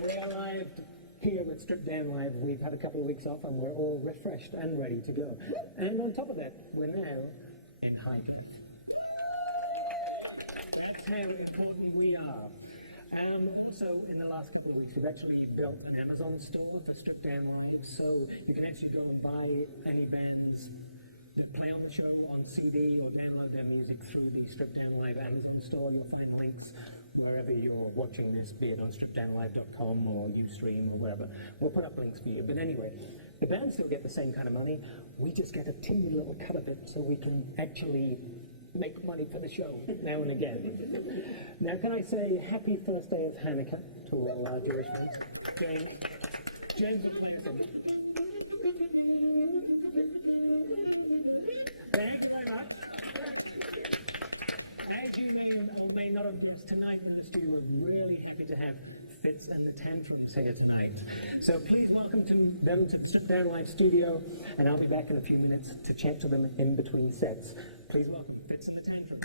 We are live here at Strip Down Live. We've had a couple of weeks off and we're all refreshed and ready to go. And on top of that, we're now in Highcliffe. That's how important we are. So in the last couple of weeks, we've actually built an Amazon store for Strip Down Live, so you can actually go and buy any bands that play on the show on CD or download their music through the Strip Down Live Amazon store. You'll find links wherever you're watching this, be it on stripdownlive.com or Ustream or whatever. We'll put up links for you. But anyway, the bands still get the same kind of money. We just get a teeny little cut of it so we can actually make money for the show now and again. Now, can I say happy first day of Hanukkah to all our Jewish friends? James will play us in. Thanks very much. As you may or may not have noticed, tonight in the studio, we're really happy to have Fitz and the Tantrums here tonight. So please welcome them to the Strip Down Live studio, and I'll be back in a few minutes to chat to them in between sets. Please welcome Fitz and the Tantrums.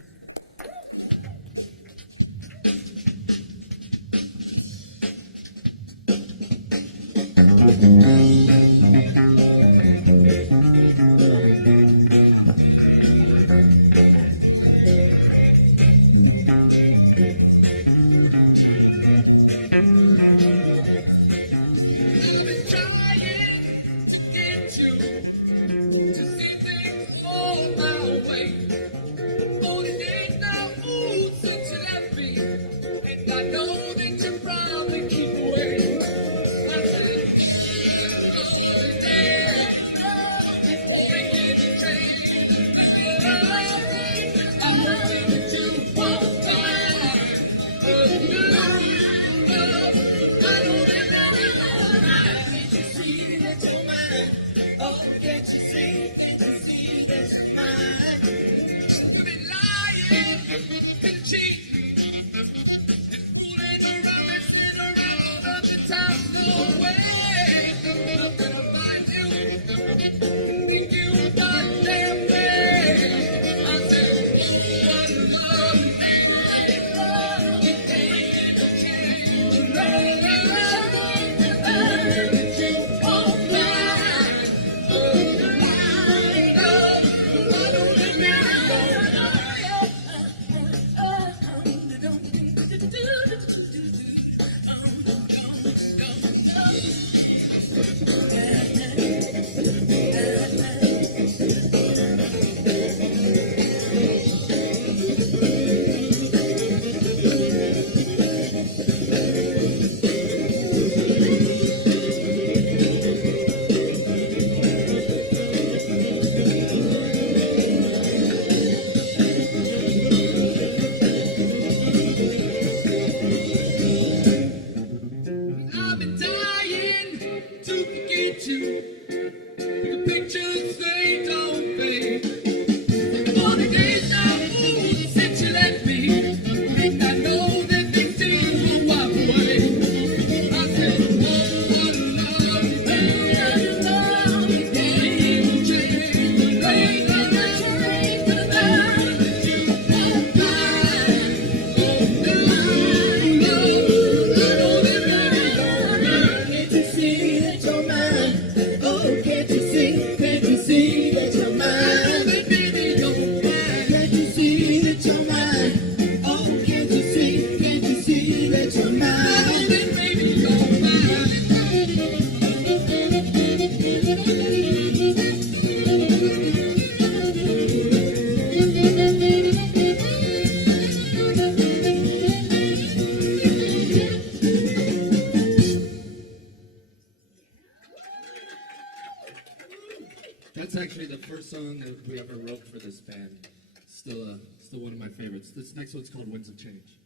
That's actually the first song that we ever wrote for this band. Still one of my favorites. This next one's called Winds of Change.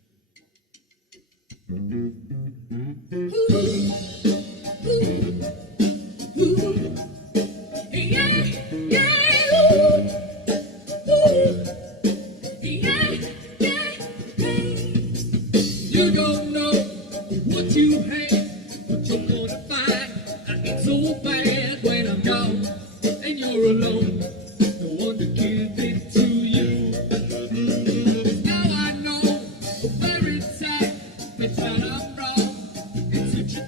You don't know what you hate, but you're gonna find it's so bad when I'm gone and you're alone. No one to give it to you. Now I know the very time it's not I'm wrong. It's such a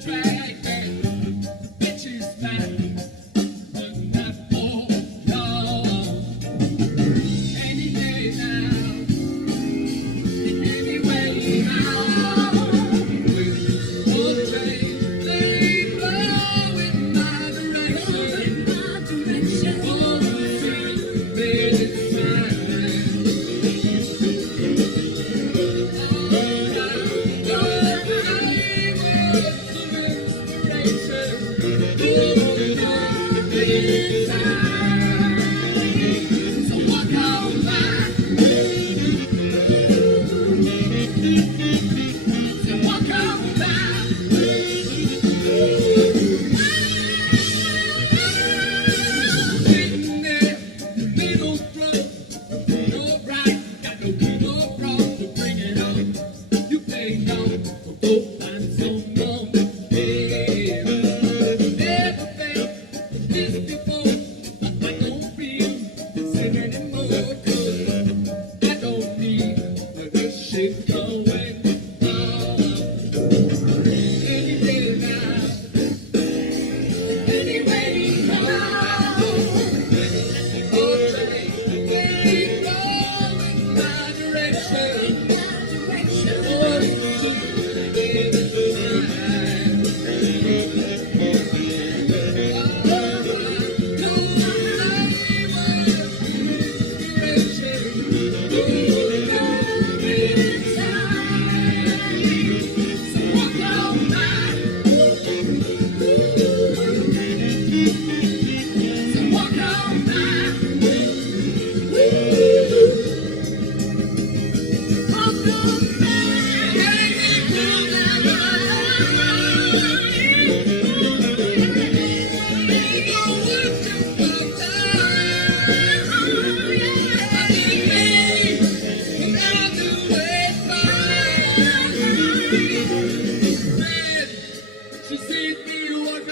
time so long. Yeah, never felt this before. I don't feel this anymore, 'cause I don't need this shit going on. Anyway now, anyway now, alright, keep going my direction. She sees me walk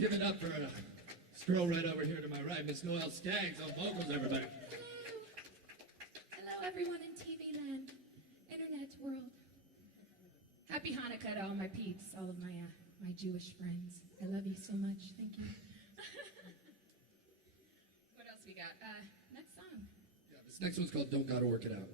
Give it up for this girl right over here to my right, Miss Noelle Skaggs on vocals, everybody. Hello, everyone in TV land, internet world. Happy Hanukkah to all my peeps, all of my Jewish friends. I love you so much. Thank you. What else we got? Next song. Yeah, this next one's called Don't Gotta Work It Out.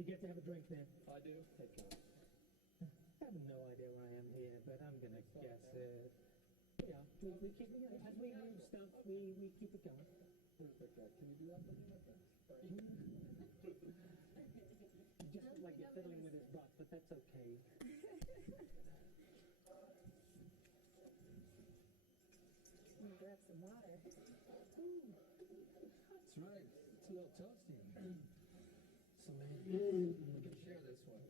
You get to have a drink then. I do. I have no idea where I am here, but I'm gonna guess it. Yeah, we keep as we move stuff, we keep it going. Perfect. Can you do that for me? Just look like you're fiddling with his butt, but that's okay. Grab some water. That's right. It's a little toasty. So maybe we can share this one.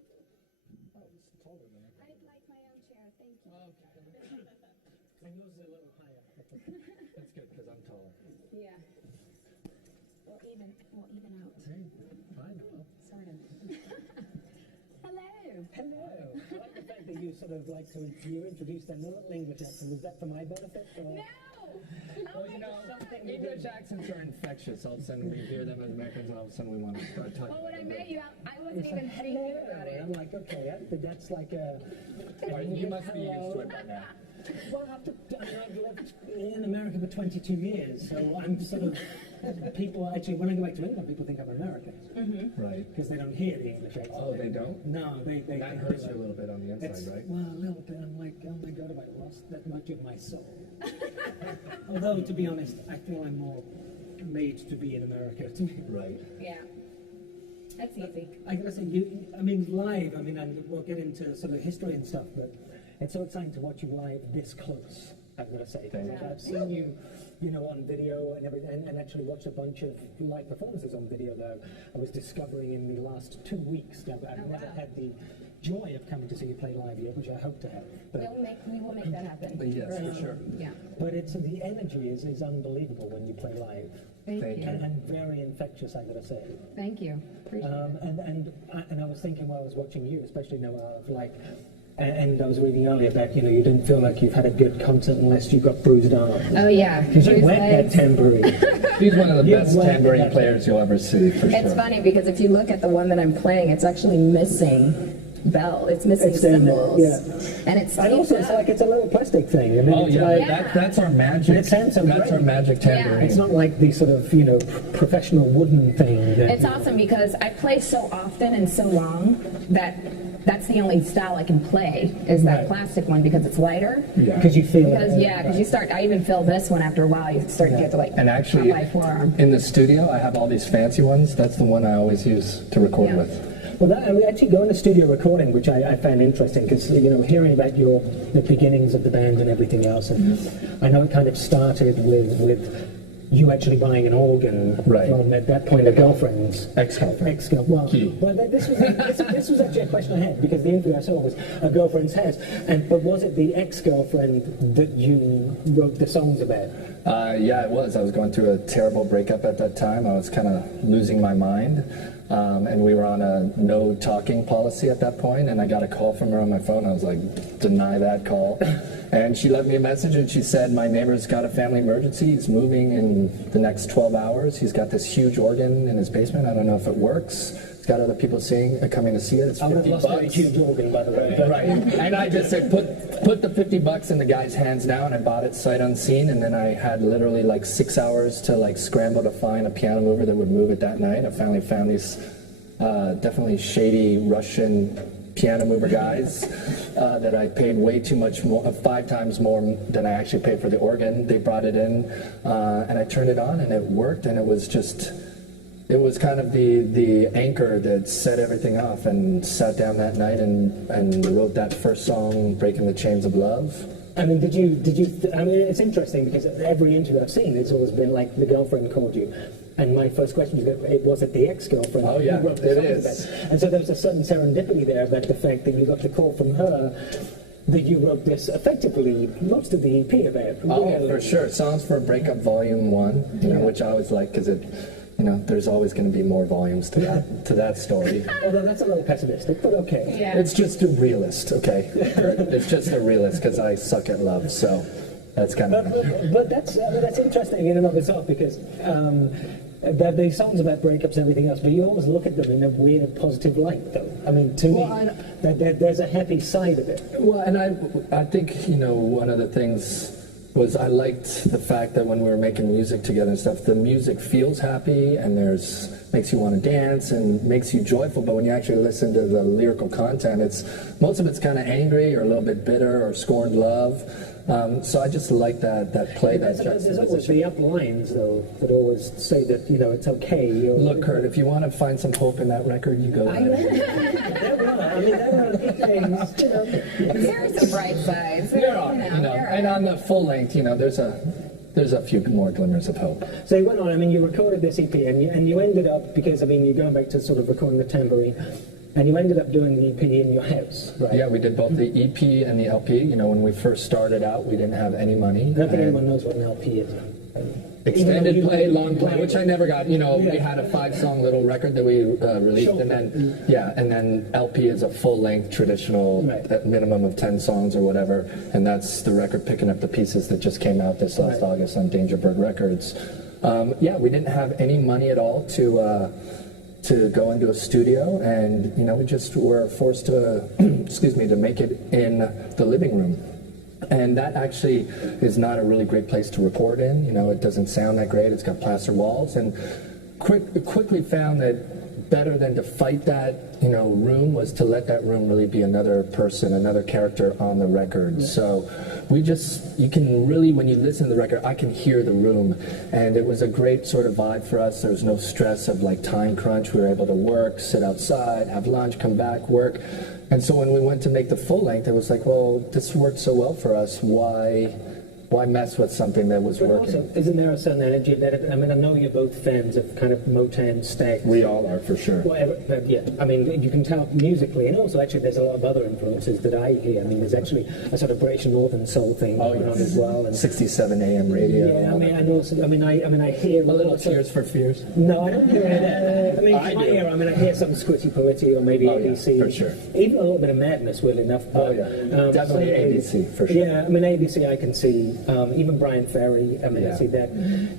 Oh, it's taller than I I'd like my own chair, thank you. Okay. And yours is a little higher. That's good because I'm taller. Yeah. We'll even out. Hey, fine. Well, Sort of. Hello. Hello. I like the fact that you sort of like to you introduced a little English accent. Was that for my benefit? Or? No. well, you know, English accents are infectious. All of a sudden we hear them as Americans, and all of a sudden we want to start talking. Well, when I met you, I wasn't It's even like, thinking about it. I'm like, okay, that's like a. You must be used to it by now. Well, I've lived in America for 22 years, so I'm sort of. People actually, when I go back to England, people think I'm American. Right. Because they don't hear the English accent. Oh, they don't? No, they That hurts you a little bit on the It's, inside, right? well, a little bit. I'm like, oh my God, have I lost that much of my soul? Although, to be honest, I feel I'm more made to be in America. Right. Yeah. That's easy. I gotta say, live, and we'll get into sort of history and stuff, but it's so exciting to watch you live this close, I've gotta say. Thank you. I've seen you, on video and everything, and actually watched a bunch of live performances on video that I was discovering in the last 2 weeks. Now, I've never had the joy of coming to see you play live yet, which I hope to have. But, We will make that happen. Yes, for sure. Yeah. but it's the energy is unbelievable when you play live, Thank you. and very infectious, I gotta say. Thank you. Appreciate it. And I was thinking while I was watching you, especially now, and I was reading earlier that you didn't feel like you've had a good concert unless you got bruised arms. Oh yeah. Because you wet that tambourine. He's one of the You best went- tambourine players you'll ever see, for sure. It's funny because if you look at the one that I'm playing, it's actually missing bell. It's missing It's down there, cymbals. yeah. And it's And also, it's like it's a little plastic thing. Oh it's yeah, like, that's our magic. It sounds so That's great. our magic tambourine. it's not like the sort of professional wooden thing. That, It's awesome because I play so often and so long that that's the only style I can play is that Right. plastic one because it's lighter. Yeah. because you feel Because it. you start. I even feel this one after a while. You start to get to like And actually, on my forearm. in the studio, I have all these fancy ones. That's the one I always use to record Yeah. with. Well, actually going to studio recording, which I found interesting, because hearing about the beginnings of the band and everything else, and I know it kind of started with you actually buying an organ Right. from at that point a girlfriend's Ex-girlfriend. Well, this was actually a question I had because the interview I saw was a girlfriend's house, but was it the ex-girlfriend that you wrote the songs about? Yeah, it was. I was going through a terrible breakup at that time. I was kind of losing my mind. And we were on a no talking policy at that point, and I got a call from her on my phone. I was like, deny that call. And she left me a message and she said, my neighbor's got a family emergency. He's moving in the next 12 hours. He's got this huge organ in his basement. I don't know if it works. He's got other people coming to see it. It's I would have $50. lost a huge organ, by the way. But Right. And I just said, put the $50 in the guy's hands now, and I bought it sight unseen, and then I had literally like 6 hours to like scramble to find a piano mover that would move it that night. I finally found these definitely shady Russian piano mover guys that I paid way too much more, 5 times more than I actually paid for the organ. They brought it in, and I turned it on, and it worked, and it was kind of the anchor that set everything off, and sat down that night and wrote that first song, Breaking the Chains of Love. I mean, it's interesting because every interview I've seen, it's always been like the girlfriend called you. And my first question was it the ex-girlfriend? Oh, yeah, who wrote the it songs is. about? And so there was a sudden serendipity there about the fact that you got the call from her that you wrote this effectively most of the EP about. Oh, Really. for sure. Songs for a Breakup Volume 1, which I always like because there's always going to be more volumes to that story. Although that's a little pessimistic, but okay. Yeah. It's just a realist, okay? It's just a realist because I suck at love, so that's kind of... But that's interesting in and of itself because the songs about breakups and everything else, but you always look at them in a weird positive light, though. I mean, to me, there's a happy side of it. Well, and I think, one of the things was I liked the fact that when we were making music together and stuff, the music feels happy and makes you want to dance and makes you joyful, but when you actually listen to the lyrical content, most of it's kind of angry or a little bit bitter or scorned love. So I just like that play, that There's always the up lines, though, that always say that, it's okay. Look, Kurt, if you want to find some hope in that record, you go ahead. There were good things, There are some bright sides. And on the full length, there's a few more glimmers of hope. So you went on, you recorded this EP, and you ended up, because, you're going back to sort of recording the tambourine, and you ended up doing the EP in your house, right? Yeah, we did both the EP and the LP. When we first started out, we didn't have any money. I don't think anyone knows what an LP is. Extended play, long play, which I never got. We had a 5-song little record that we released, and then LP is a full-length traditional, at minimum of 10 songs or whatever, and that's the record picking up the pieces that just came out this last August on Dangerbird Records. We didn't have any money at all to go into a studio, and we just were forced to, to make it in the living room. And that actually is not a really great place to record in. It doesn't sound that great. It's got plaster walls, and quickly found that better than to fight that room was to let that room really be another person, another character on the record. So you can really, when you listen to the record, I can hear the room, and it was a great sort of vibe for us. There was no stress of time crunch. We were able to work, sit outside, have lunch, come back, work. And so when we went to make the full length, it was like, well, this worked so well for us. Why mess with something that was working? Also, isn't there a certain energy that I know you're both fans of kind of Motown, Stax. We all are, for sure. Whatever, but yeah, you can tell musically, and also actually there's a lot of other influences that I hear. There's actually a sort of British Northern soul thing going on as well. And 67 AM radio. Yeah, and also, I hear a little Tears for Fears. No, I don't hear that. I hear some Squitty Poetty or maybe ABC. For sure. Even a little bit of Madness, weirdly enough. But, definitely ABC, for sure. Yeah, ABC I can see. Even Brian Ferry, I see that.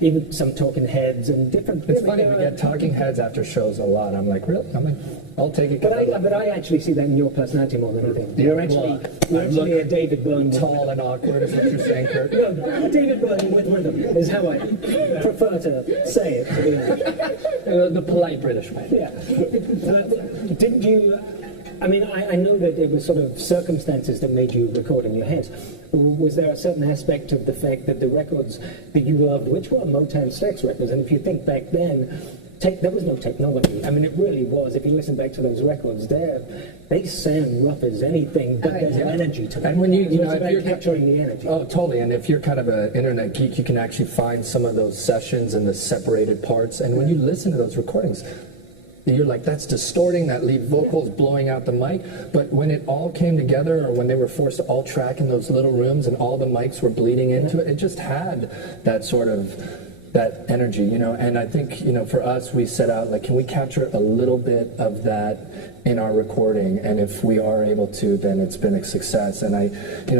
Even some Talking Heads and different. It's funny, we get Talking Heads after shows a lot. I'm like, really? I'll take it. But I actually see that in your personality more than anything. Yeah, you're actually a David Byrne. Tall and awkward, is what you're saying, Kurt. No, David Byrne with rhythm is how I prefer to say it, to be honest. The polite British way. Yeah. But didn't you... I know that it was sort of circumstances that made you record in your head. Was there a certain aspect of the fact that the records that you loved, which were Motown Stax records, and if you think back then, there was no technology. It really was. If you listen back to those records, they sound rough as anything, but there's an energy to them. And when if you're capturing the energy. Oh, totally. And if you're kind of an internet geek, you can actually find some of those sessions and the separated parts. And when you listen to those recordings, you're like, that's distorting, that lead vocal's blowing out the mic. But when it all came together, or when they were forced to all track in those little rooms and all the mics were bleeding into it, it just had that sort of, that energy, And I think, for us, we set out, can we capture a little bit of that in our recording? And if we are able to, then it's been a success. And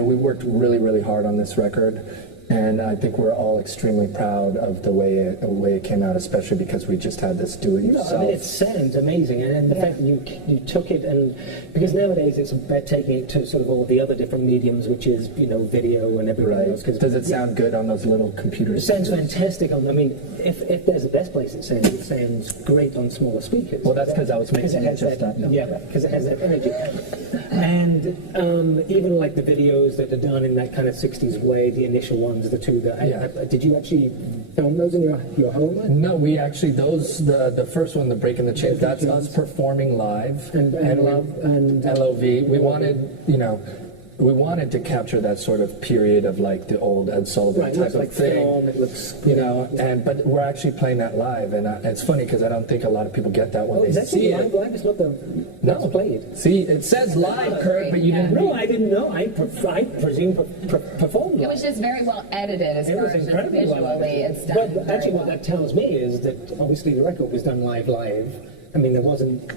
we worked really, really hard on this record. And I think we're all extremely proud of the way it came out, especially because we just had this do-it-yourself. It sounds amazing, and the fact that you took it, and because nowadays it's about taking it to sort of all the other different mediums, which is video and everything else. Does it sound good on those little computers? It sounds fantastic if there's the best place it sounds great on smaller speakers. Well, that's because I was making it just that. Yeah, because it has that energy. And even like the videos that are done in that kind of 60s way, the initial ones, the two that did you actually film those in your home? No, we actually, the first one, the Breaking the Chains, that's us performing live. And LOV. We wanted to capture that sort of period of the old Ed Sullivan type of thing. Film, it looks, but we're actually playing that live, and it's funny because I don't think a lot of people get that when they see it. Live is not the played. See, it says live, Kurt, but you didn't. No, I didn't know. I presume performed live. It was just very well edited as far as visually and stuff. But actually, what that tells me is that obviously the record was done live. There wasn't,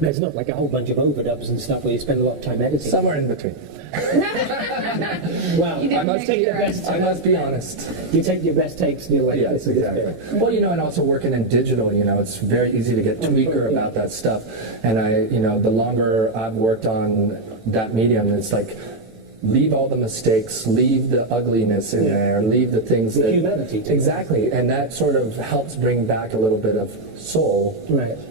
there's not like a whole bunch of overdubs and stuff where you spend a lot of time editing. Somewhere in between. Well, I must be honest. You take your best takes, and you're like, yes, exactly. Well, and also working in digital, it's very easy to get tweaker about that stuff. And the longer I've worked on that medium, it's like, leave all the mistakes, leave the ugliness in there, leave the things The that humanity too. exactly, and that sort of helps bring back a little bit of soul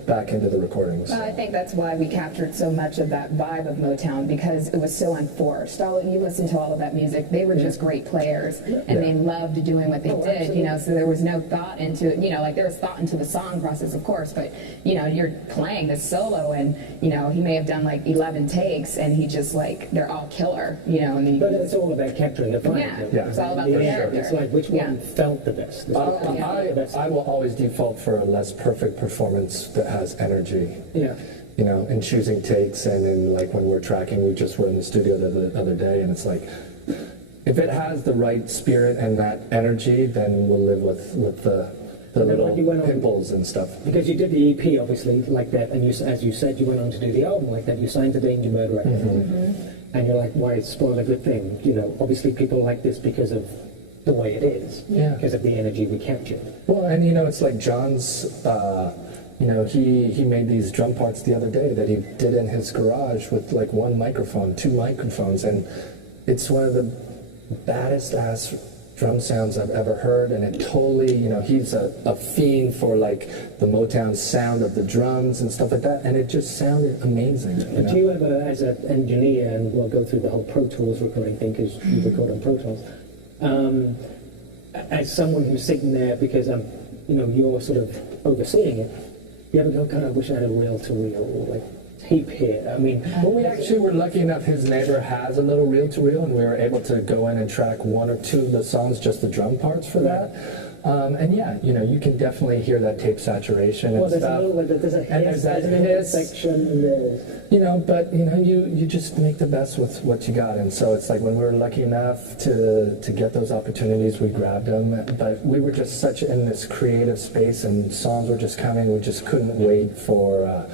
back into the recordings. Well, I think that's why we captured so much of that vibe of Motown, because it was so unforced. You listen to all of that music, they were just great players, and they loved doing what they did, you know, so there was no thought into, you know, like there was thought into the song process, of course, but, you know, you're playing this solo, and, you know, he may have done like 11 takes, and he just like, they're all killer, you know. And but it's all about capturing the vibe. Yeah, it's all about the character. It's like which one felt the best. I will always default for a less perfect performance that has energy. Yeah. You know, in choosing takes and in like when we're tracking, we just were in the studio the other day, and it's like, if it has the right spirit and that energy, then we'll live with the little pimples and stuff. Because you did the EP obviously like that, and you, as you said, you went on to do the album like that. You signed to Danger Murder record. And you're like, why spoil a good thing? You know, obviously people like this because of the way it is, because of the energy we captured. Well, and you know, it's like John's, you know, he made these drum parts the other day that he did in his garage with like one microphone, 2 microphones, and it's one of the baddest ass drum sounds I've ever heard, and it totally, you know, he's a fiend for like the Motown sound of the drums and stuff like that, and it just sounded amazing. You know? Do you ever, as an engineer, and we'll go through the whole Pro Tools recording thing because you record on Pro Tools, as someone who's sitting there because you know, you're sort of overseeing it, you ever go, God, I wish I had a reel-to-reel like tape here? I mean, well, we actually were lucky enough. His neighbor has a little reel-to-reel, and we were able to go in and track 1 or 2 of the songs, just the drum parts for that. And yeah, you know, you can definitely hear that tape saturation and there's stuff. a little, there's a hiss, that there's an hiss section, and there's... You know, but you know, you just make the best with what you got, and so it's like when we were lucky enough to get those opportunities, we grabbed them. But we were just such in this creative space, and songs were just coming. We just couldn't wait for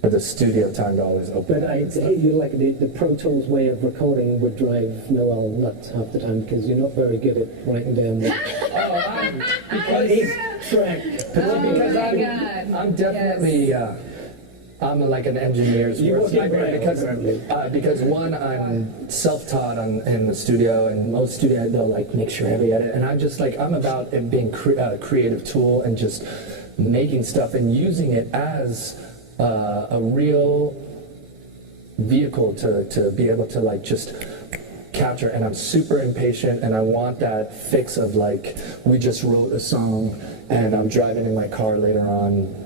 the studio time to always open. But you like the Pro Tools way of recording would drive Noel nuts half the time because you're not very good at writing down the because he's track. Because I'm definitely I'm like an engineer's worst nightmare because one, I'm self-taught in the studio, and most studio they'll like make sure every edit, and I'm just like, I'm about it being a creative tool and just making stuff and using it as a real vehicle to be able to like just capture. And I'm super impatient, and I want that fix of like, we just wrote a song and I'm driving in my car later on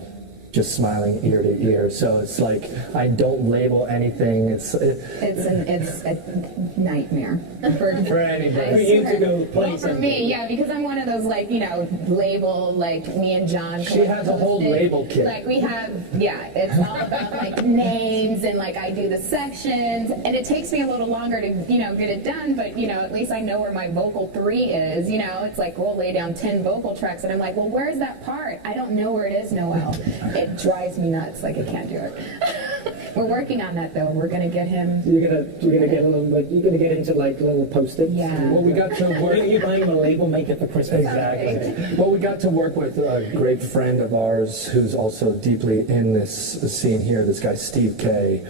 just smiling ear to ear. So it's like, I don't label anything. It's a nightmare for anybody. For you to go play well, for me, yeah, because I'm one of those, like, you know, label, like me and John. She has a whole label kit. Like we have, yeah, it's all about like names, and like I do the sections, and it takes me a little longer to, you know, get it done, but you know, at least I know where my vocal 3 is, you know. It's like we'll lay down 10 vocal tracks, and I'm like, well, where's that part? I don't know where it is, Noel. It drives me nuts, like I can't do it. We're working on that though. We're gonna get him. You're gonna get a little, but you're gonna get into like little post-its. Yeah. Well, we got to work. You buying him a label, make it for Christmas. Exactly. Well, we got to work with a great friend of ours who's also deeply in this scene here. This guy Steve K.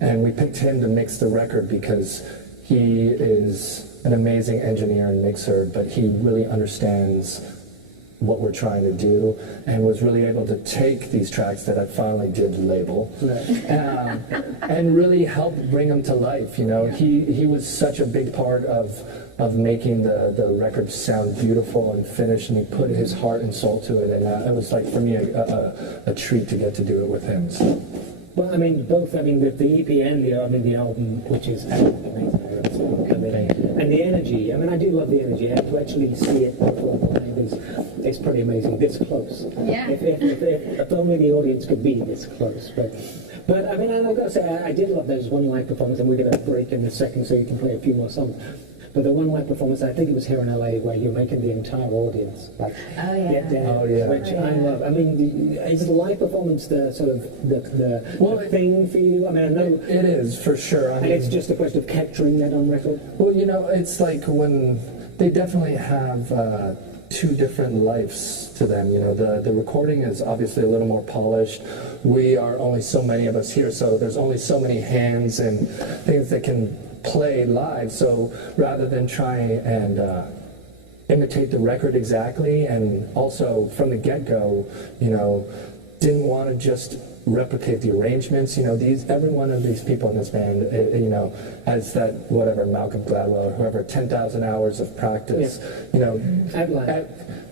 And we picked him to mix the record because he is an amazing engineer and mixer, but he really understands what we're trying to do, and was really able to take these tracks that I finally did label, and really help bring them to life. You know, he was such a big part of making the record sound beautiful and finished, and he put his heart and soul to it, and it was like for me a treat to get to do it with him. So. Well, I mean, both. I mean, the EP and the album, which is amazing, and the energy. I mean, I do love the energy. And to actually see it perform live is pretty amazing. This close. Yeah. If only the audience could be this close, but I mean, I've got to say, I did love those one live performances, and we're going to break in a second so you can play a few more songs. But the one live performance, I think it was here in LA, where you're making the entire audience like get down, which I love. I mean, is the live performance the sort of the thing for you? I mean, I know it is for sure. I mean, it's just a question of capturing that on record. Well, you know, it's like when they definitely have 2 different lives to them. You know, the recording is obviously a little more polished. We are only so many of us here, so there's only so many hands and things that can play live. So rather than try and imitate the record exactly, and also from the get-go, you know, didn't want to just replicate the arrangements. You know, every one of these people in this band, you know, has that, whatever, Malcolm Gladwell or whoever, 10,000 hours of practice. You know,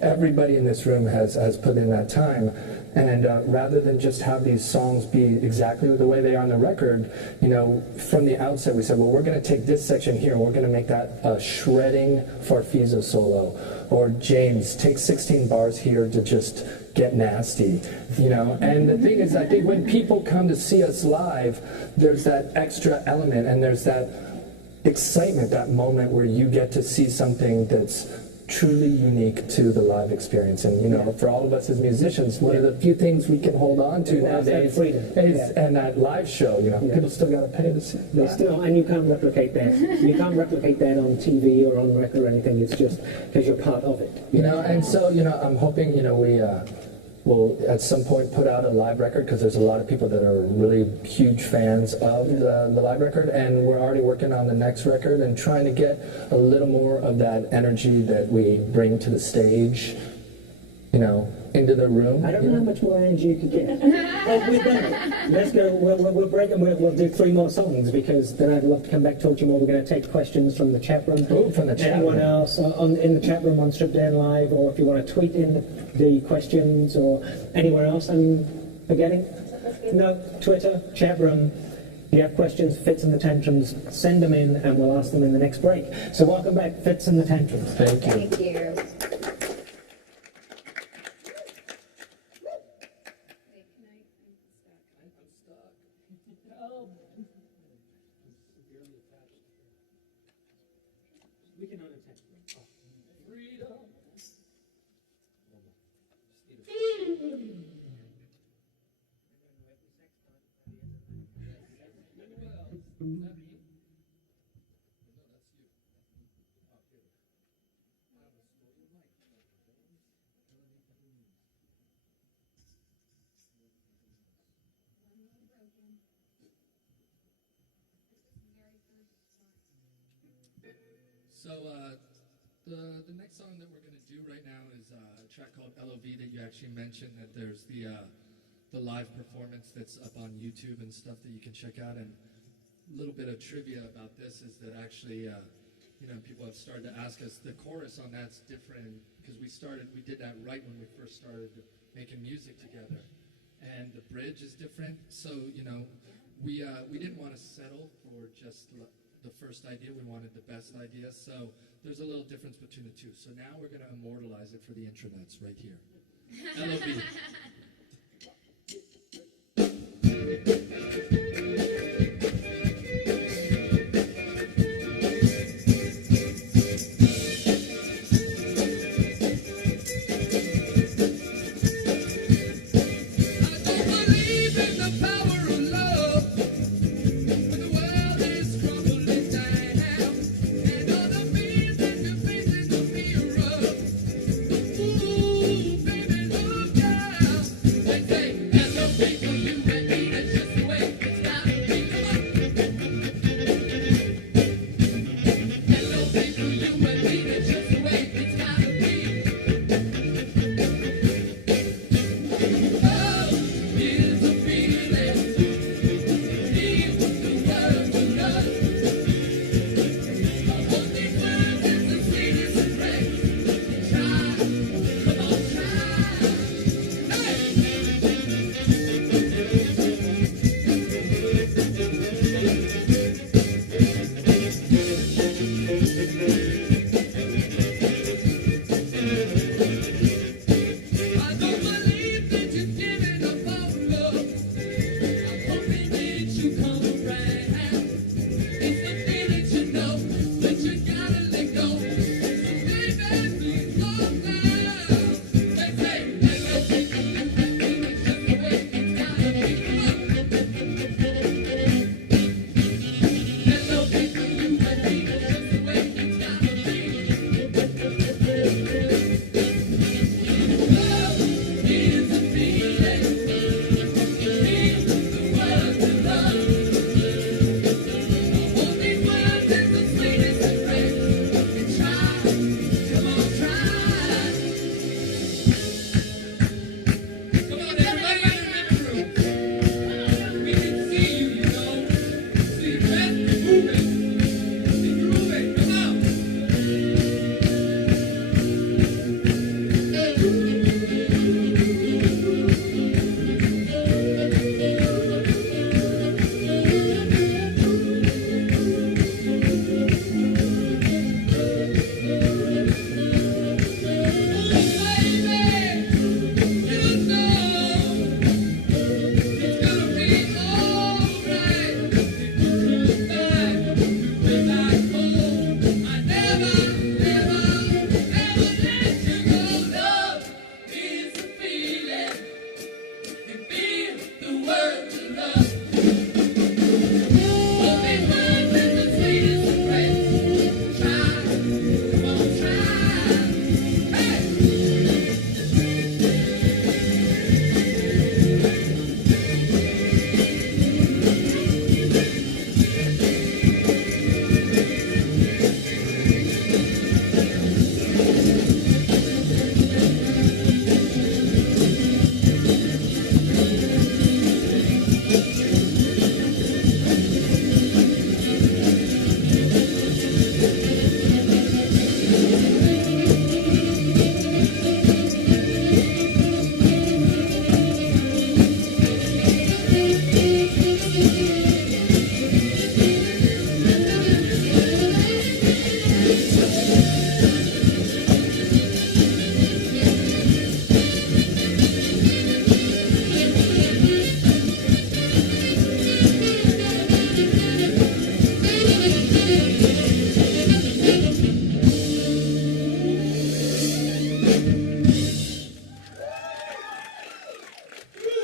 everybody in this room has put in that time. And rather than just have these songs be exactly the way they are on the record, you know, from the outset we said, well, we're going to take this section here and we're going to make that a shredding Farfisa solo. Or James, take 16 bars here to just get nasty, you know. And the thing is, I think when people come to see us live, there's that extra element and there's that excitement, that moment where you get to see something that's truly unique to the live experience. And you know, for all of us as musicians, one of the few things we can hold on to nowadays is and that live show. You know, people still got to pay to see. They still, and you can't replicate that. You can't replicate that on TV or on record or anything. It's just because you're part of it. You know, and so you know, I'm hoping we will at some point put out a live record, because there's a lot of people that are really huge fans of the live record, and we're already working on the next record and trying to get a little more of that energy that we bring to the stage, you know, into the room. I don't know how much more energy you could get. But we're done. Let's go. We'll break and we'll do 3 more songs, because then I'd love to come back to talk to you more. We're going to take questions from the chat room. Oh, from the chat Anyone room. else in the chat room on Strip Down Live, or if you want to tweet in the questions or anywhere else I'm forgetting. No, Twitter, chat room. If you have questions, Fitz and the Tantrums, send them in and we'll ask them in the next break. So welcome back, Fitz and the Tantrums. Thank you. Thank you. We can unattach them. Freedom. So the next song that we're going to do right now is a track called LOV that you actually mentioned, that there's the live performance that's up on YouTube and stuff that you can check out. And a little bit of trivia about this is that actually, you know, people have started to ask us, the chorus on that's different, because we did that right when we first started making music together. And the bridge is different, so, you know, we didn't want to settle for just the first idea. We wanted the best idea, so there's a little difference between the two. So now we're going to immortalize it for the intranets right here. LOV. Ooh, baby, look out.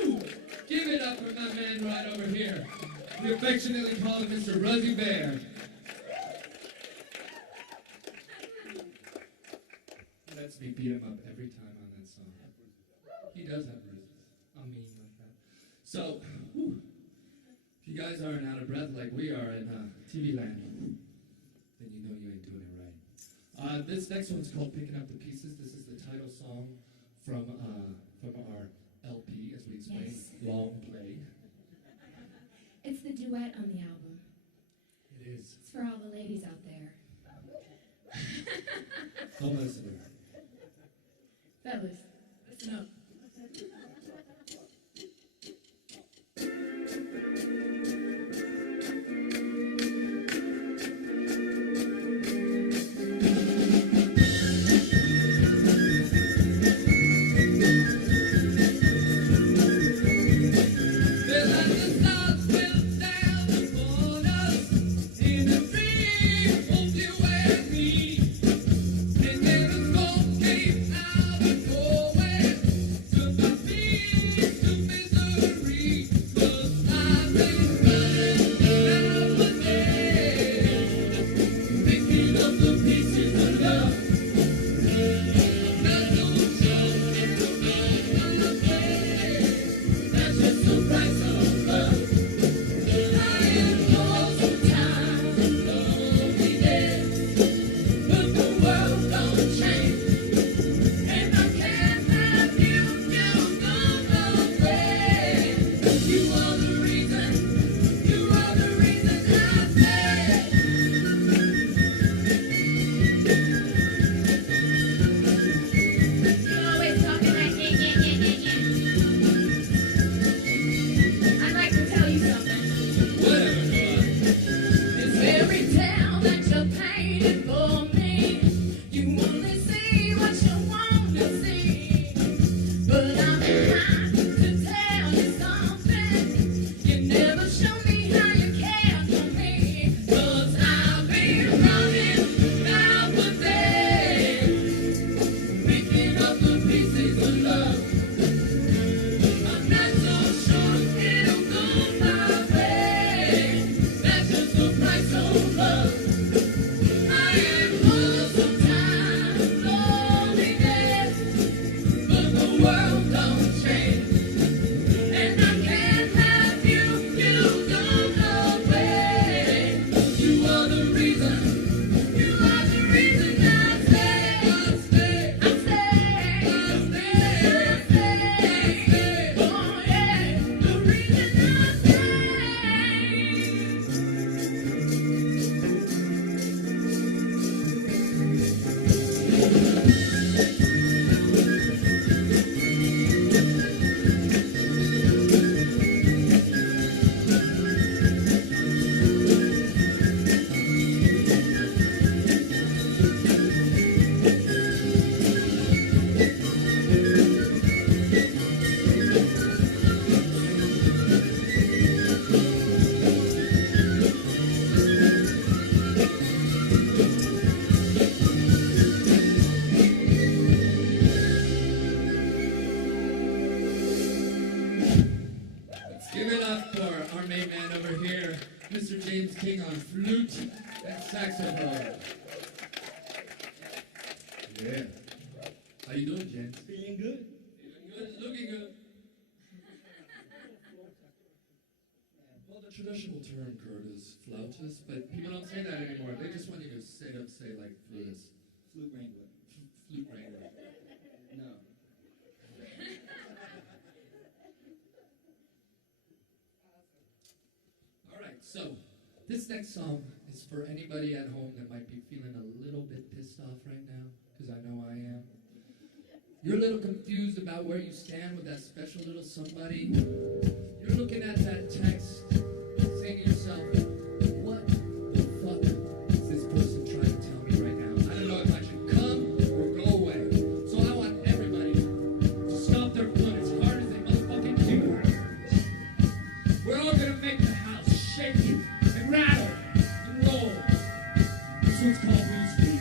Woo! Give it up for my man right over here. We affectionately call him Mr. Ruzzy Bear. Lets me beat him up every time on that song. He does have bruises. I mean, like that. So, whew, if you guys aren't out of breath like we are in TV land, then you know you ain't doing it right. This next one's called Picking Up the Pieces. This is the title song from our LP, as we explained, Yes. Long Play. It's the duet on the album. It is. It's for all the ladies out there. Don't listen to her. Fellas, listen up. King on flute and saxophone. Yeah. How you doing, James? Feeling good. Feeling good, looking good. Well, the traditional term, Kurt, is flautist, but people don't say that anymore. They just want you to say like flutist. Flute wrangler. Flute wrangler. No. All right, so this next song is for anybody at home that might be feeling a little bit pissed off right now, because I know I am. You're a little confused about where you stand with that special little somebody. You're looking at that text, saying to yourself, what the fuck is this person trying to tell me right now? I don't know if I should come or go away. So I want everybody to stomp their foot as hard as they motherfucking can. We're all gonna make the house shake and rattle and roll. This one's called Blues for You.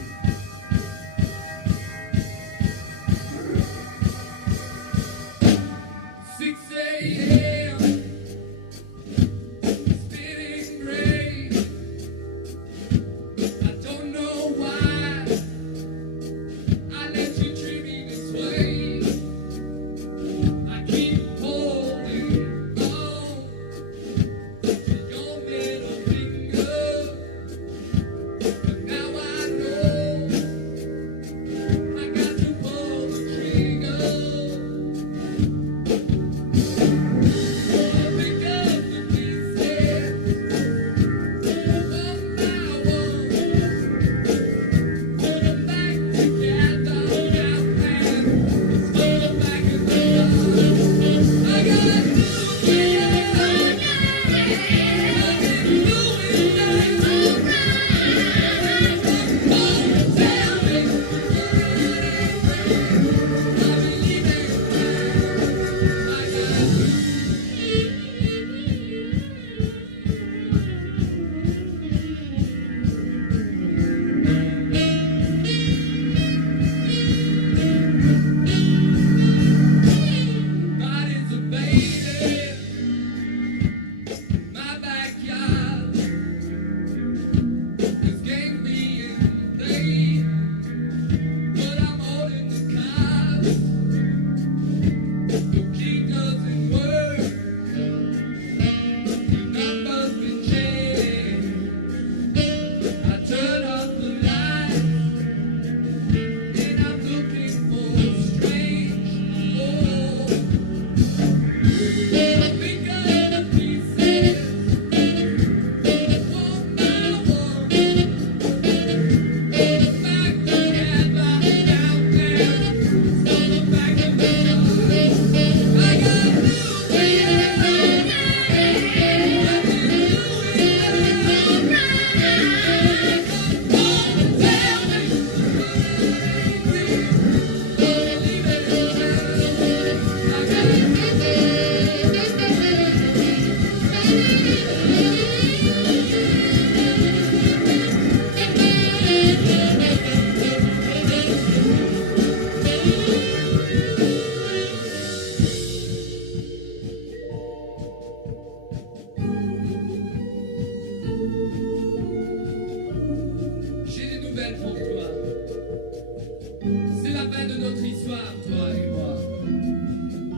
fin de notre histoire, toi et moi.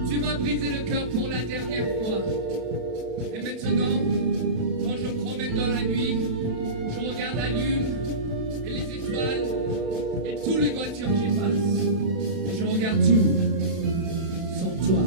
Tu m'as brisé le cœur pour la dernière fois. Et maintenant, quand je me promène dans la nuit, je regarde la lune et les étoiles et tous les voitures qui passent. Et je regarde tout sans toi.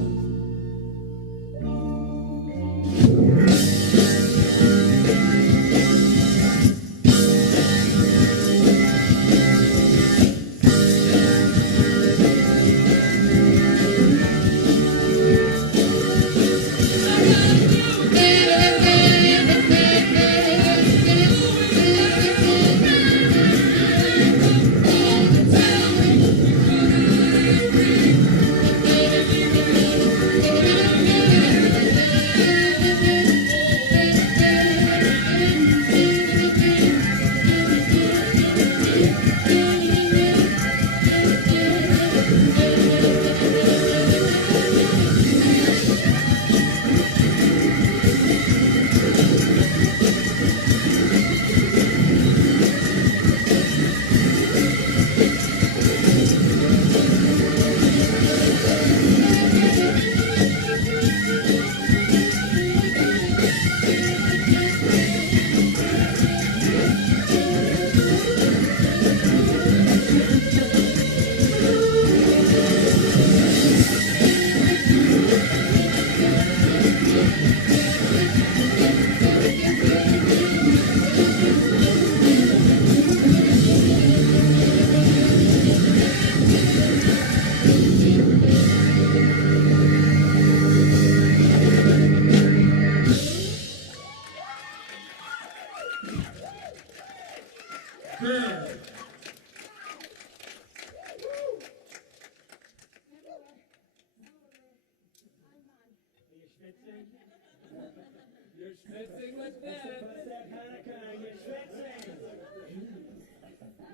You're schwitzing with that.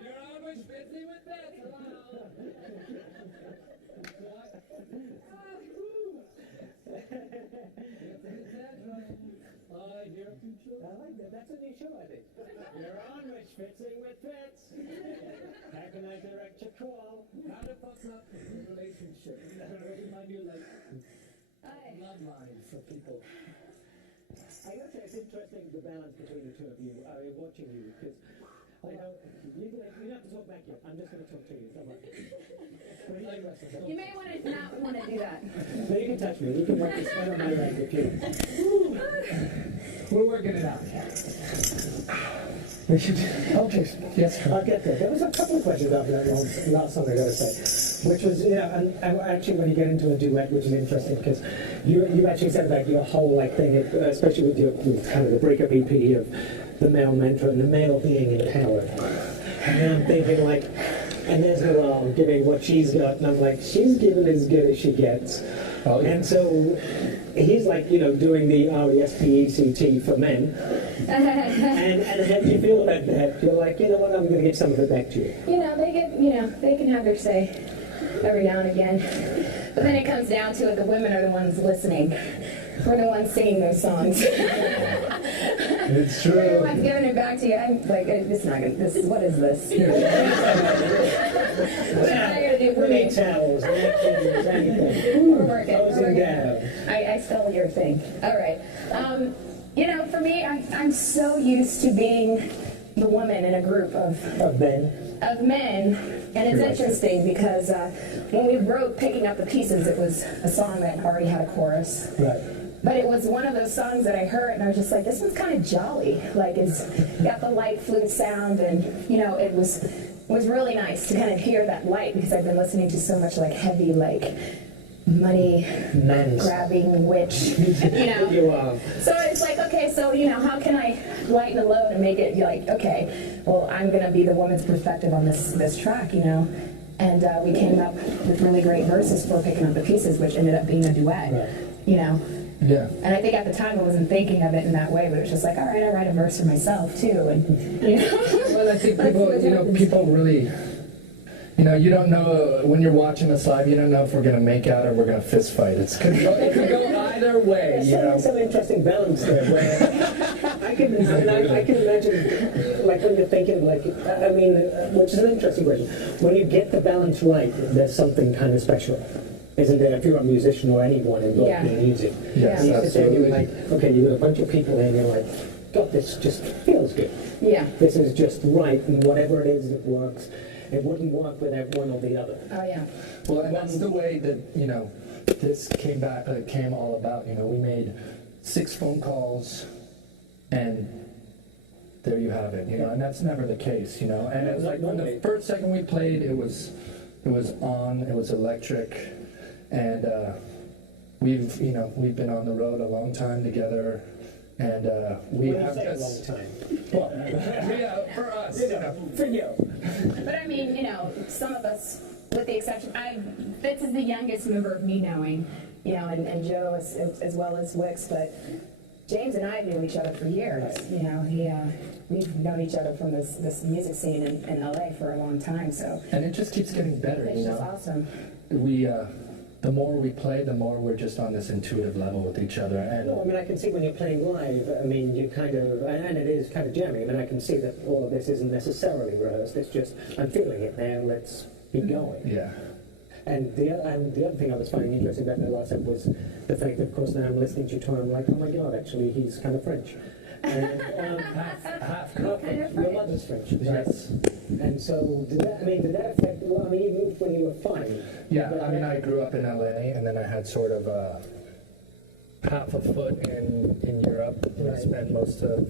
You're always schwitzing with that. I like that. That's a new show, I think. You're on with Schwitzing with Fitz. How can I direct your call? How to fuck up a relationship. Remind you like bloodline for people. I gotta say, it's interesting the balance between the two of you. Watching you, because I know you don't have to talk back yet. I'm just going to talk to you. Don't worry. You may want to not want to do that. So you can touch me. You can work the sweat on my leg if you. We're working it out. Okay. Yes. I'll get there. There was a couple of questions after that last song, I gotta say, which was, and actually when you get into a duet, which is interesting because you actually said about your whole thing, especially with your kind of the breakup EP of the male mentor and the male being empowered. And then I'm thinking and there's Noelle giving what she's got, and I'm like, she's giving as good as she gets. Oh, yeah. And so he's doing the RESPECT for men. and how do you feel about that? You're like, you know what, I'm going to give some of it back to you. They can have their say every now and again. But then it comes down to it, the women are the ones listening. We're the ones singing those songs. It's true. We're the ones giving it back to you. I'm like, what is this? What am I going to do for me? Towels, napkins, anything. We're working. Closing down. I stole your thing. All right. For me, I'm so used to being the woman in a group of men. And it's interesting because when we wrote Picking Up the Pieces, it was a song that already had a chorus. Right. But it was one of those songs that I heard and I was just like, this one's kind of jolly. It's got the light flute sound and, it was really nice to kind of hear that light because I've been listening to so much heavy, money grabbing witch, You are. So it's like, okay, so, how can I lighten the load and make it okay, well, I'm going to be the woman's perspective on this track, And we came up with really great verses for Picking Up the Pieces, which ended up being a duet, Right. Yeah. And I think at the time I wasn't thinking of it in that way, but it was just like, all right, I write a verse for myself too, and Well, I think people really, you don't know when you're watching us live. You don't know if we're gonna make out or we're gonna fist fight. It could go either way. There's some interesting balance there. Where I can imagine like when you're thinking, like, I mean, which is an interesting question. When you get the balance right, there's something kind of special, isn't there? If you're a musician or anyone involved in music, Yes, you sit there and you're absolutely. like, okay, you've got a bunch of people here, and you're like, God, this just feels good. Yeah. This is just right, and whatever it is, it works. It wouldn't work without one or the other. Oh yeah. Well, and that's the way that, you know, this came all about. You know, we made 6 phone calls, and there you have it. You know, and that's never the case. You know, and it was like when the first second we played, it was on. It was electric, and we've been on the road a long time together. And we When you have say a long just, time. well, for us, you know. For you. But I mean, you know, some of us, with the exception, Fitz is the youngest member of me knowing, you know, and Joe as well as Wicks, but James and I knew each other for years. You know, we've known each other from this music scene in LA for a long time, so. And it just keeps getting better, It's you just know. awesome. The more we play, the more we're just on this intuitive level with each other. And No, I mean, I can see when you're playing live, I mean, you kind of, and it is kind of jamming. I mean, I can see that all of this isn't necessarily rehearsed. It's just, I'm feeling it now, let's be going. yeah, And the other thing I was finding interesting about the last set was the fact that, of course, now I'm listening to you talk, I'm like, oh my God, actually, he's kind of French. And, half French. Your mother's French. yes. And so, did that affect, well, I mean, you moved when you were 5. Yeah, I mean, I grew up in LA, and then I had sort of half a foot in Europe. I spent most of,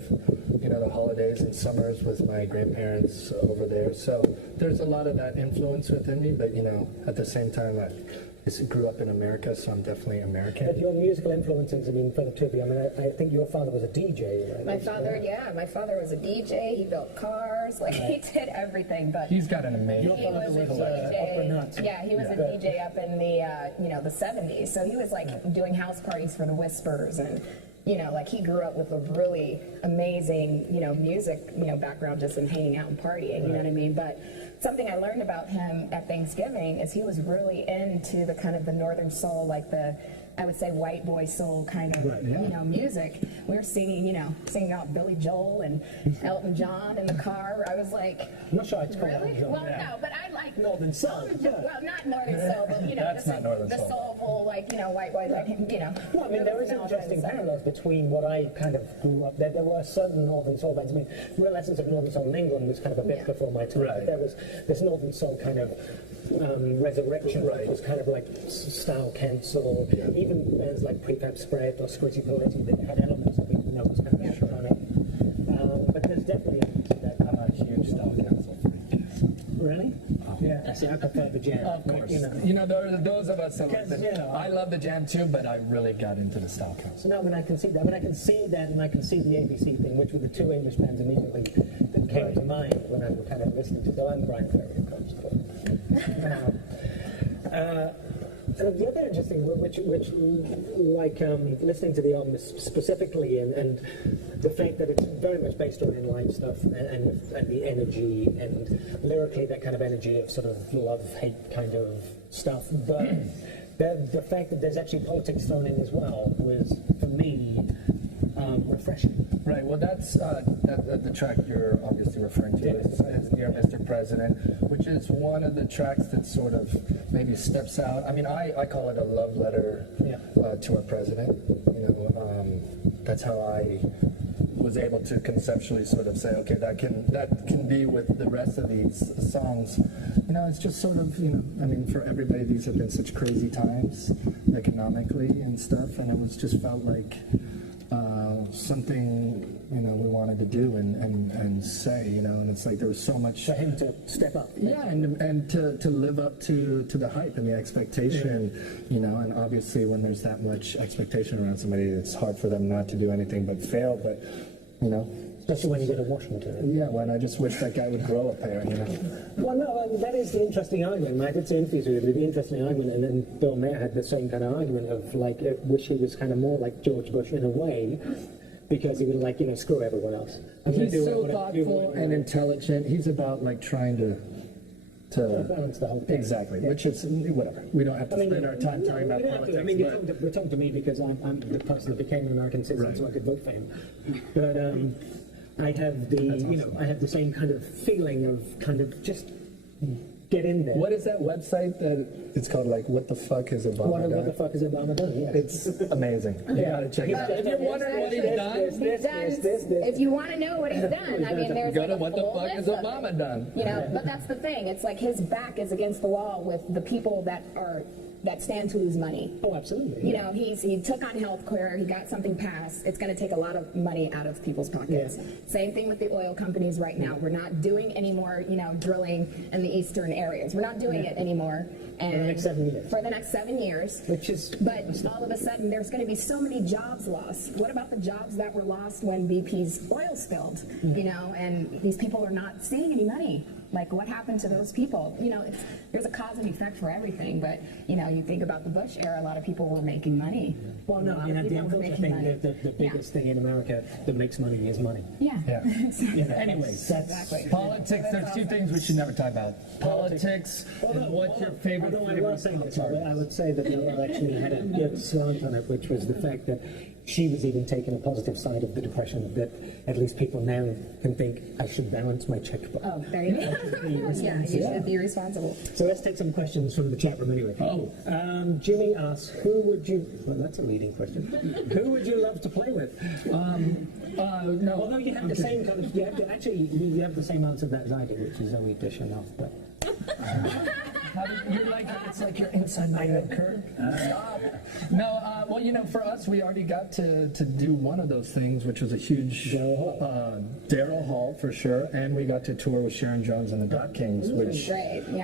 you know, the holidays and summers with my grandparents over there. So there's a lot of that influence within me, but, you know, at the same time, I grew up in America, so I'm definitely American. But your musical influences, I mean, for the two of you, I mean, I think your father was a DJ, right? My father was a DJ. He built cars, like he did everything. But He's got an amazing. Your father was opera nuts. Yeah, he was a DJ up in the the 70s. So he was like doing house parties for the Whispers, and you know, like he grew up with a really amazing, you know, music, you know, background just in hanging out and partying. You know what I mean? But something I learned about him at Thanksgiving is he was really into the kind of the Northern soul, like I would say white boy soul kind of, you know, music. We were singing out Billy Joel and Elton John in the car. I was like, I'm not sure I'd call really? it John. Well, no, but I like Northern soul. Well, not Northern soul, but you know, That's not Northern the soul. soulful, like you know, white boy, like you know. Well, I mean, there is interesting parallels between what I kind of grew up. There were certain Northern Soul bands. I mean, Real Essence of Northern Soul in England was kind of a bit before my time. Right. But there was this Northern Soul kind of resurrection, which was kind of like style cancel. Even bands like Prefab Spread or Squizzy Poetic that had elements of it, you know, was kind of electronic. But there's definitely elements of that. I'm a huge style council freak. Really? Yeah. See, I prefer the jam. Of course. You know. Those of us that like Because, you know, I love the jam too, but I really got into the style council. So now, I can see that. I mean, I can see that, and I can see the ABC thing, which were the two English bands immediately that came to mind when I was kind of listening to them. And Brian Ferry, of course. And the other interesting, which like listening to the album specifically, and the fact that it's very much based on in-line stuff, and the energy, and lyrically that kind of energy of sort of love-hate kind of stuff, but the fact that there's actually politics thrown in as well was, for me, refreshing. Right, well that's the track you're obviously referring to is Dear Mr. President, which is one of the tracks that sort of maybe steps out. I mean, I call it a love letter to our president. You know, that's how I was able to conceptually sort of say, okay, that can be with the rest of these songs. You know, it's just sort of, you know, I mean, for everybody, these have been such crazy times economically and stuff, and it was just felt like something, you know, we wanted to do and say, you know, and it's like there was so much For him to step up. yeah, and to live up to the hype and the expectation, you know, and obviously when there's that much expectation around somebody, it's hard for them not to do anything but fail, but, you know. Especially when you go to Washington. Yeah, when I just wish that guy would grow a pair, you know. Well, no, that is the interesting argument. I did say interviews with you, the interesting argument, and then Bill Mayer had the same kind of argument of, like, I wish he was kind of more like George Bush in a way, because he would, like, you know, screw everyone else. He's so thoughtful and intelligent. He's about, like, trying to balance the whole thing. exactly, which is whatever. We don't have to spend our time talking about you don't have to. politics. I mean, but you're talking to me because I'm the person that became an American citizen, Right. so I could vote for him. But I have the, I have the same kind of feeling of kind of just get in there. What is that website that it's called? Like, what the fuck is Obama What done? the fuck is Obama done? Yeah. It's amazing. You gotta check it out. If you're wondering what he's done, If you want to know what he's done, I mean, there's go like to a what the full fuck is list of Obama it. done? But that's the thing. It's like his back is against the wall with the people that stand to lose money. Oh, absolutely. He took on health care, he got something passed. It's going to take a lot of money out of people's pockets. Same thing with the oil companies right now. We're not doing any more, drilling in the eastern areas. We're not doing it anymore. And For the next 7 years. For the next 7 years. But all of a sudden, there's going to be so many jobs lost. What about the jobs that were lost when BP's oil spilled? And these people are not seeing any money. Like, what happened to those people? There's a cause and effect for everything, but, you think about the Bush era, a lot of people were making money. Well, no, I mean, at the end of the day, the biggest thing in America that makes money is money. Yeah. Anyways, Exactly. politics, there's two things we should never talk about. Politics, and what's your favorite Although I will say this, I would say that the election had a good slant on it, which was the fact that she was even taking a positive side of the depression, that at least people now can think, I should balance my checkbook. Oh, there you go. Yeah, you should be responsible. So let's take some questions from the chat room anyway. Jimmy asks, well, that's a leading question. Who would you love to play with? No. Although you have the same kind of, you have the same answer that I do, which is Zoe Deschanel, but... It's like you're inside my head, Kurt. No, well, for us, we already got to do one of those things, which was a huge Daryl Hall for sure, and we got to tour with Sharon Jones and the Dot Kings, which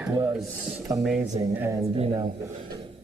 was amazing. And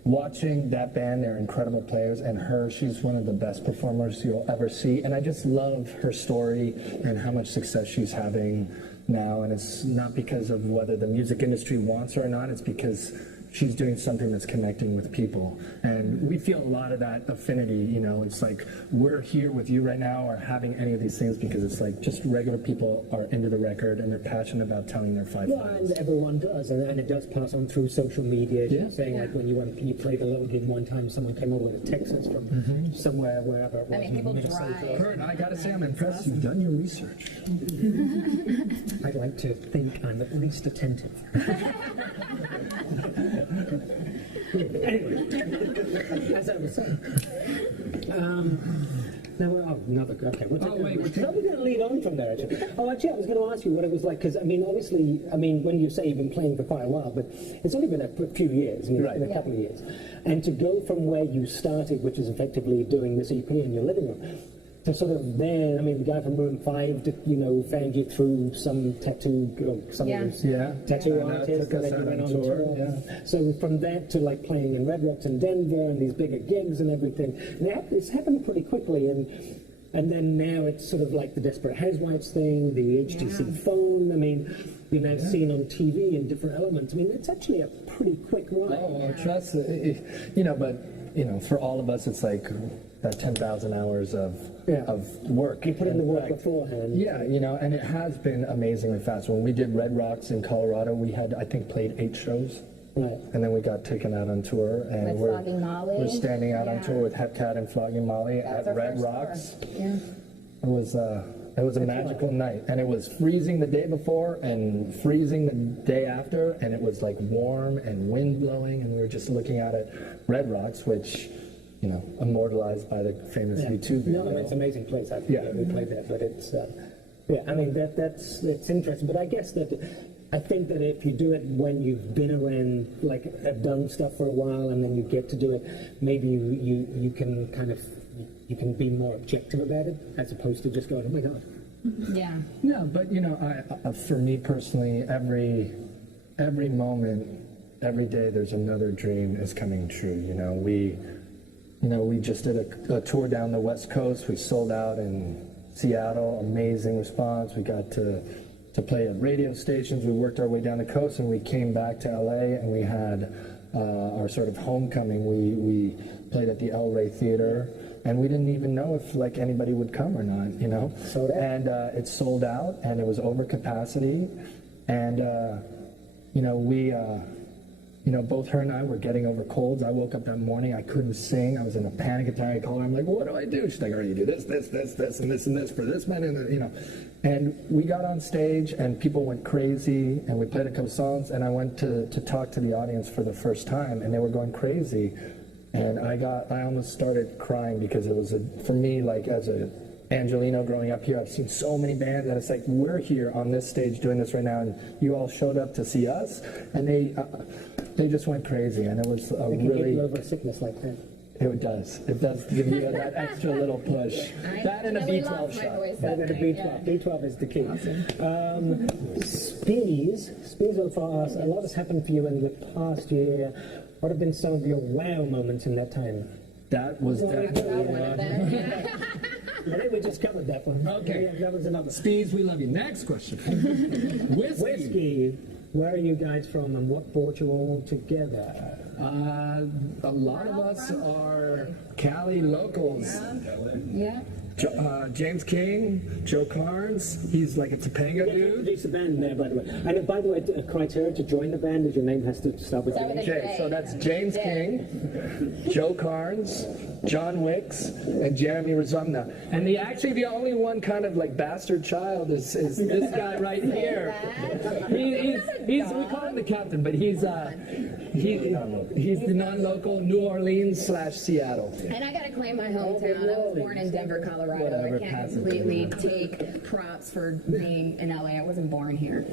watching that band, they're incredible players, and she's one of the best performers you'll ever see. And I just love her story and how much success she's having now, and it's not because of whether the music industry wants her or not, it's because she's doing something that's connecting with people. And we feel a lot of that affinity, it's like we're here with you right now or having any of these things because it's like just regular people are into the record and they're passionate about telling their five and everyone does, and it does pass on through social media. Saying like when you played a little gig one time, someone came over to Texas from somewhere, wherever it was. I mean, people drive. Kurt, I gotta say I'm impressed you've done your research. I'd like to think I'm at least attentive. Anyway, as I was saying, we're going to lead on from there, actually. Oh, actually, I was going to ask you what it was like, because, obviously, when you say you've been playing for quite a while, but it's only been a few years, a couple of years. And to go from where you started, which is effectively doing this EP in your living room, to sort of then, the guy from Room 5, found you through some tattoo artist, and then you went on tour. So from that to like playing in Red Rocks in Denver and these bigger gigs and everything, it's happened pretty quickly. And then now it's sort of like the Desperate Housewives thing, the HTC phone. You're now seen on TV in different elements. It's actually a pretty quick ride. Oh, trust but for all of us, it's like that 10,000 hours of work. You put in the work beforehand. Yeah, and it has been amazingly fast. When we did Red Rocks in Colorado, we had, I think, played 8 shows. Right. And then we got taken out on tour, and we're standing out on tour with Hepcat and Flogging Molly at Red Rocks. Yeah. It was a magical night, and it was freezing the day before and freezing the day after, and it was like warm and wind blowing, and we were just looking out at Red Rocks, which immortalized by the famous U2 video. No, it's an amazing place. We played there, but it's it's interesting. But I guess I think that if you do it when you've been around, like have done stuff for a while, and then you get to do it, maybe you can kind of be more objective about it, as opposed to just going, oh my God. Yeah. Yeah, but for me personally, every moment, every day, there's another dream is coming true. We just did a tour down the West Coast. We sold out in Seattle. Amazing response. We got to play at radio stations. We worked our way down the coast, and we came back to LA, and we had our sort of homecoming. We played at the El Rey Theater, and we didn't even know if anybody would come or not. And it sold out, and it was over capacity, and we you know, both her and I were getting over colds. I woke up that morning, I couldn't sing. I was in a panic attack. I called her. I'm like, what do I do? She's like, oh, you do this, this, this, this, and this, and this for this man, and you know. And we got on stage, and people went crazy, and we played a couple songs, and I went to talk to the audience for the first time, and they were going crazy. And I almost started crying because it was, for me, like as a Angelino growing up here, I've seen so many bands, and it's like, we're here on this stage doing this right now, and you all showed up to see us, and they just went crazy, and it was a It can really... get you over a sickness like that. It does give you that extra little push. That and a really B12 lost my shot. voice Better that than night, B12. yeah. B12 is the key. Speeds for us. A lot has happened for you in the past year. What have been some of your wow moments in that time? That was definitely I think we just covered that one. Okay. Yeah, that was another. Steves, we love you. Next question. Whiskey. Where are you guys from, and what brought you all together? A lot of us are Cali locals. Yeah. James King, Joe Carnes, he's like a Topanga dude. Introduce the band there, by the way. And by the way, the criteria to join the band is your name has to start with Start with A. a Okay, so that's James King, Joe Carnes, John Wicks, and Jeremy Razumna. And the only one kind of like bastard child is this guy right here. We call him the captain, but he's the non-local New Orleans / Seattle. And I gotta claim my hometown. I was born in Denver, Colorado. Whatever, I can't pass it. completely take props for being in LA. I wasn't born here.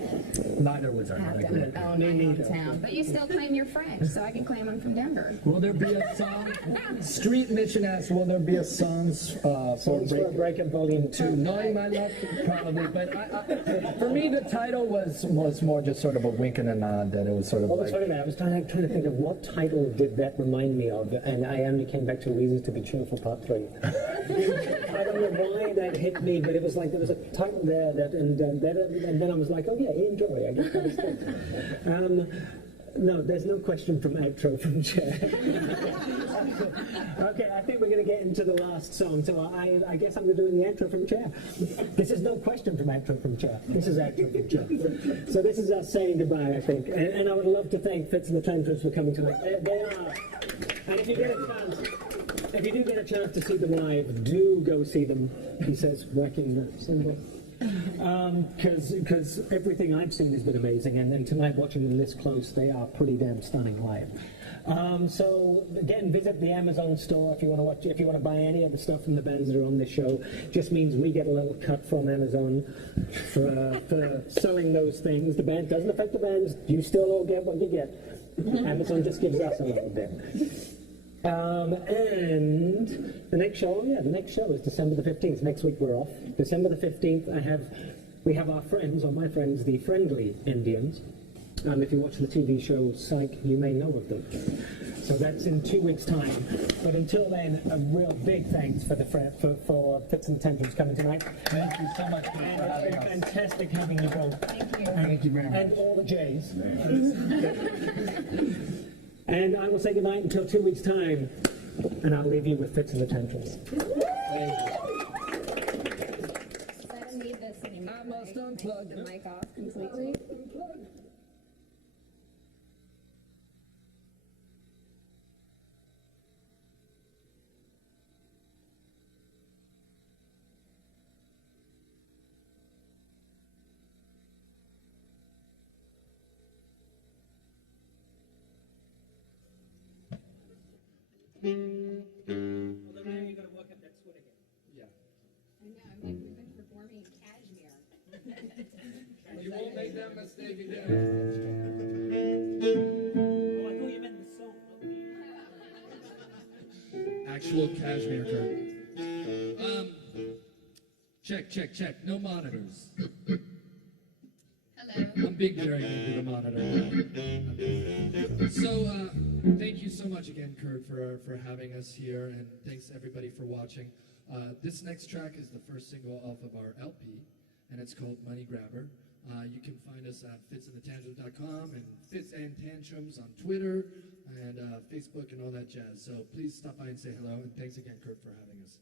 Neither was I. Have to own my hometown. But you still claim you're French, so I can claim I'm from Denver. Will there be a song? Street Mission asks, will there be a songs for For Breakup Volume 2. Knowing my luck, probably. But for me, the title was more just sort of a wink and a nod. That it was sort of Well, like. that's funny, man. I was trying to think of what title did that remind me of, and I only came back to Reasons to Be Cheerful Part 3. I don't know why that hit me, but it was like there was a title there and then I was like, oh yeah, enjoy. I guess that was good. No, there's no question from outro from Chair. Okay, I think we're going to get into the last song, so I guess I'm doing the outro from Chair. This is no question from outro from Chair. This is outro from Chair. So this is us saying goodbye, I think. And I would love to thank Fitz and the Tantrums for coming tonight. They are. And if you do get a chance to see them live, do go see them. He says, working the symbol. Because everything I've seen has been amazing, and tonight watching them this close, they are pretty damn stunning live. So again, visit the Amazon store if you want to buy any of the stuff from the bands that are on this show. Just means we get a little cut from Amazon for selling those things. The band doesn't affect the bands. You still all get what you get. Amazon just gives us a little bit. And the next show is December the 15th. Next week we're off. December the 15th, we have our friends, or my friends, the Friendly Indians. If you watch the TV show Psych, you may know of them. So that's in 2 weeks' time. But until then, a real big thanks for Fitz and Tantrums coming tonight. Thank you so much for And having it's us. been fantastic having you both. Thank you. Thank you very much. And all the J's. And I will say goodnight until 2 weeks' time, and I'll leave you with Fitz and the Tantrums. I don't need this anymore. I must unplug. The mic off completely. Well, then now you're going to work up that sweat again. Yeah. I know, I'm like, we've been performing in cashmere. You won't make that mistake again. Oh, I thought you meant the song, not the... Actual cashmere curtain. Check. No monitors. Hello. I'm Big Jerry into the monitor. So, thank you so much again, Kurt, for having us here, and thanks everybody for watching. This next track is the first single off of our LP, and it's called Money Grabber. You can find us at fitzandthetantrums.com and Fitz and Tantrums on Twitter and Facebook and all that jazz. So please stop by and say hello, and thanks again, Kurt, for having us.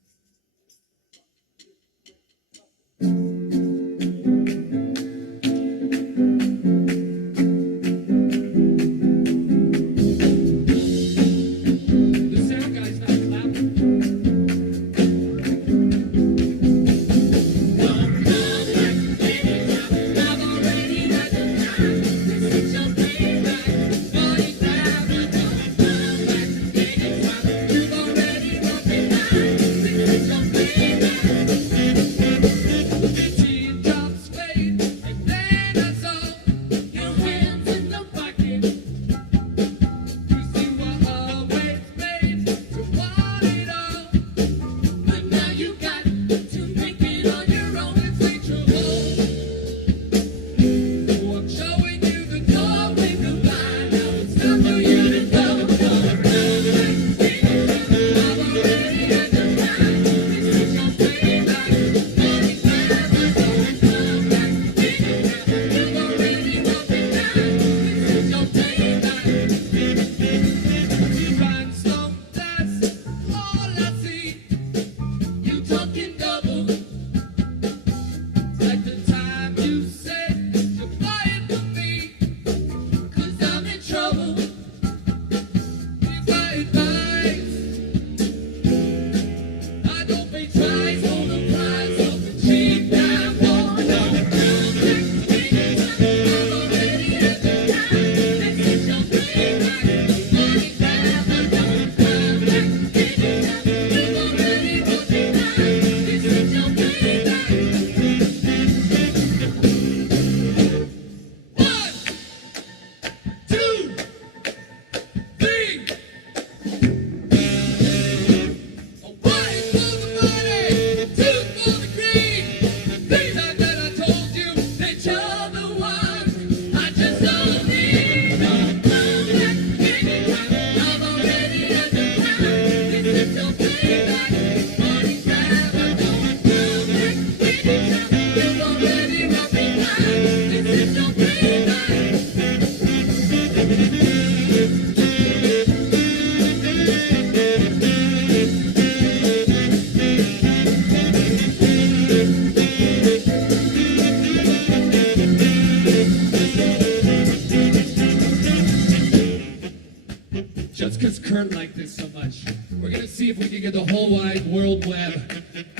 Just cause Kurt liked this so much, we're gonna see if we can get the whole wide world web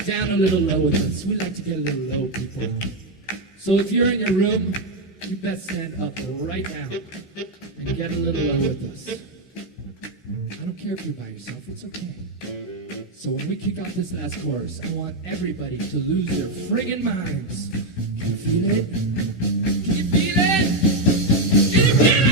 down a little low with us. We like to get a little low, people. So if you're in your room, you best stand up right now and get a little low with us. I don't care if you're by yourself, it's okay. So when we kick off this last chorus, I want everybody to lose their friggin' minds. Can you feel it? Can you feel it? Can you feel it?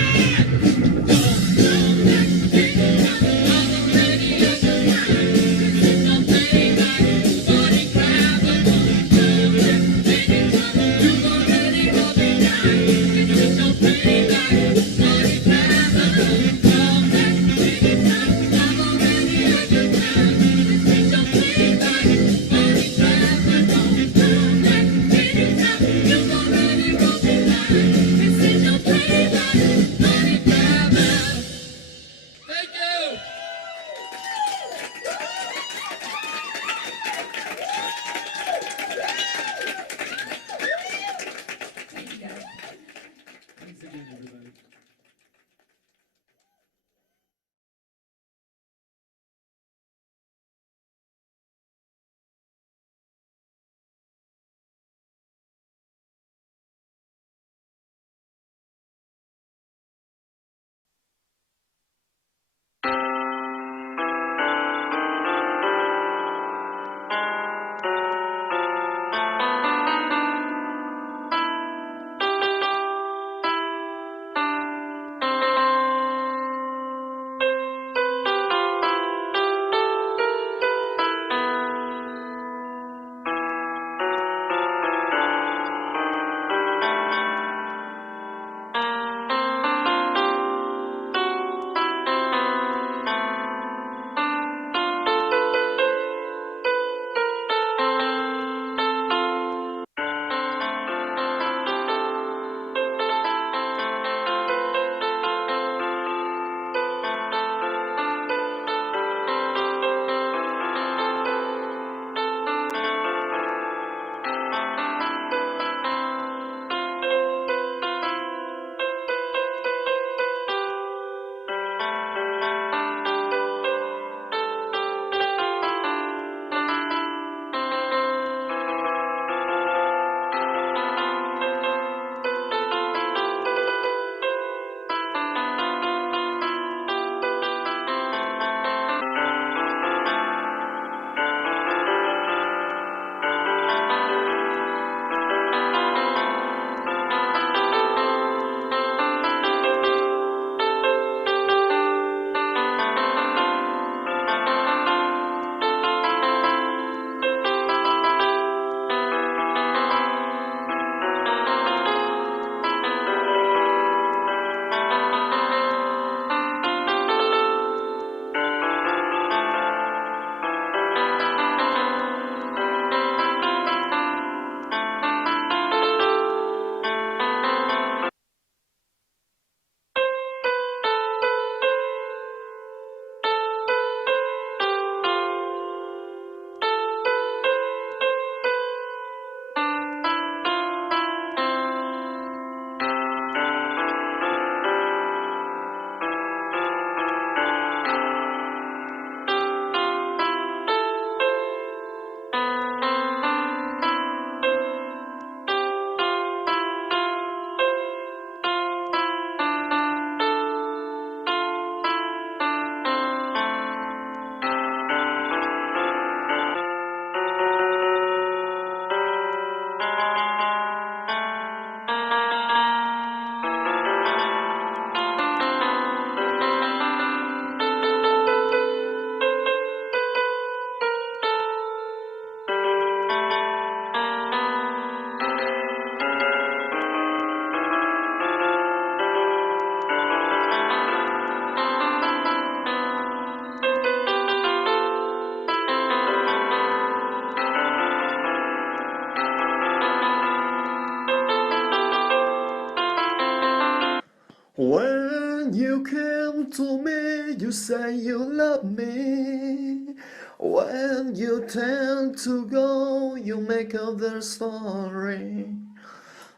When you came to me, you say you love me. When you tend to go, you make up their story.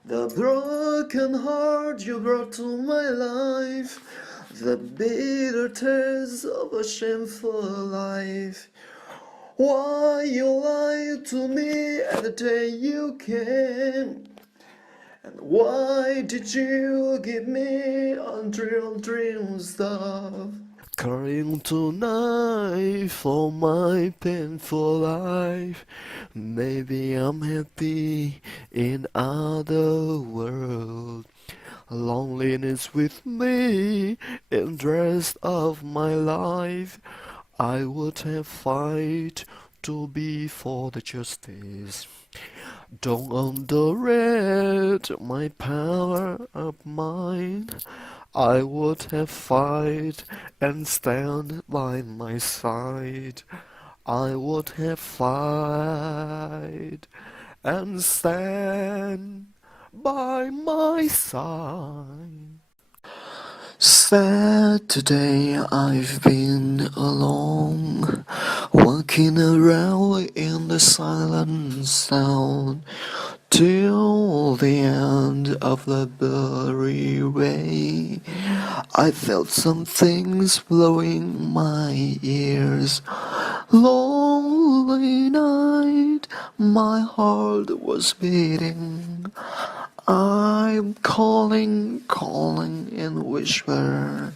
The broken heart you brought to my life, the bitter taste of a shameful life. Why you lied to me at the day you came? And why did you give me unreal dream stuff? Crying tonight for my painful life. Maybe I'm happy in other world. Loneliness with me in the rest of my life. I would have fight to be for the justice. Don't underrate my power of mind. I would have fight and stand by my side. I would have fight and stand by my side. Saturday I've been alone, walking around in the silent sound, till the end of the blurry way. I felt some things blowing my ears. Lonely night, my heart was beating. I'm calling in whisper.